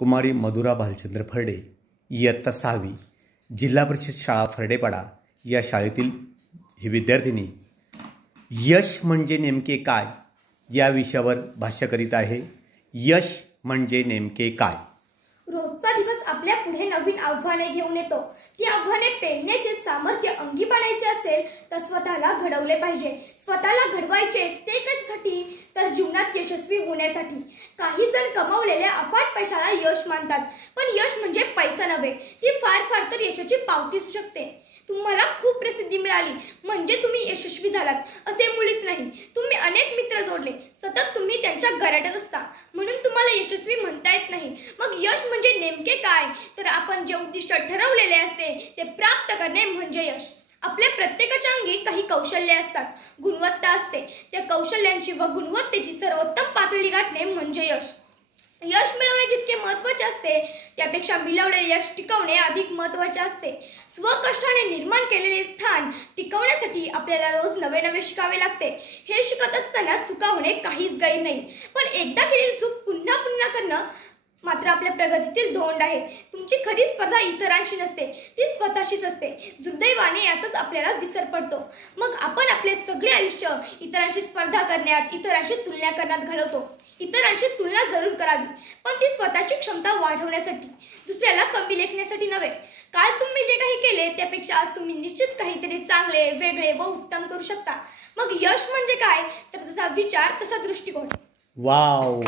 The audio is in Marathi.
कुमारी मधुरा भालचंद्र फरडे, इयत्ता 6वी, जिल्हा परिषद शाळा फरडेपाडा या शाळेतील ही विद्यार्थिनी यश म्हणजे नेमके काय या विषयावर भाष्य करीत आहे। यश म्हणजे नेमके काय? रोजचा दिवस आपल्या पुढे नवीन आव्हाने घेऊन येतो। ती आव्हाने पेलण्याचे सामर्थ्य अंगी बाळगायचे असेल तर स्वतःला घडवले पाहिजे। स्वतःला घडवायचे ते कशासाठी? तर जीवनात यशस्वी होण्यासाठी। काही जण कमावलेल्या अफाट पैशाला यश मानतात, पण यश म्हणजे पैसा नव्हे, ती फार तर यशाची पावती असू शकते। तुम्हाला खूप प्रसिद्धी मिळाली म्हणजे तुम्ही यशस्वी झालात असे मुळीच नाही। तुम्ही अनेक मित्र जोडले, सतत तुम्ही त्यांच्या घराट्यात असता म्हणून तुम्हाला यशस्वी म्हणता येत नाही। मग यश म्हणजे नेमके काय? तर आपण जे उद्दिष्ट ठरवलेले असते ते प्राप्त करणे म्हणजे यश। आपल्या प्रत्येकाच्या अंगी काही कौशल्ये असतात, गुणवत्ता असते। त्या कौशल्यांची व गुणवत्तेची सर्वोत्तम पातळी गाठणे म्हणजे यश। यश मिळवणे जितके महत्त्वाचे असते त्यापेक्षा मिळवलेले यश टिकवणे अधिक महत्त्वाचे असते। स्वकष्टाने निर्माण केलेले स्थान टिकवण्यासाठी आपल्याला रोज नवे शिकावे लागते। हे शिकत असताना चुका होणे काहीच गैर नाही, पण एकदा केलेली चूक पुन्हा करणं मात्र आपल्या प्रगतीतील धोंड आहे। तुमची खरी स्पर्धा इतरांशी नसते, ती स्वतःशीच असते। दुर्दैवाने याचाच आपल्याला विसर पडतो। मग आपण आपले सगळे आयुष्य इतरांशी स्पर्धा करण्यात, इतरांशी तुलना करण्यात घालवतो। इतरांशी तुलना जरूर करावी, पण ती स्वतःची क्षमता वाढवण्यासाठी, दुसऱ्याला कमी लेखण्यासाठी नव्हे। काल तुम्ही जे काही केले त्यापेक्षा आज तुम्ही निश्चित काहीतरी चांगले, वेगळे व उत्तम करू शकता। मग यश म्हणजे काय? तर जसा विचार तसा दृष्टिकोन। वाव।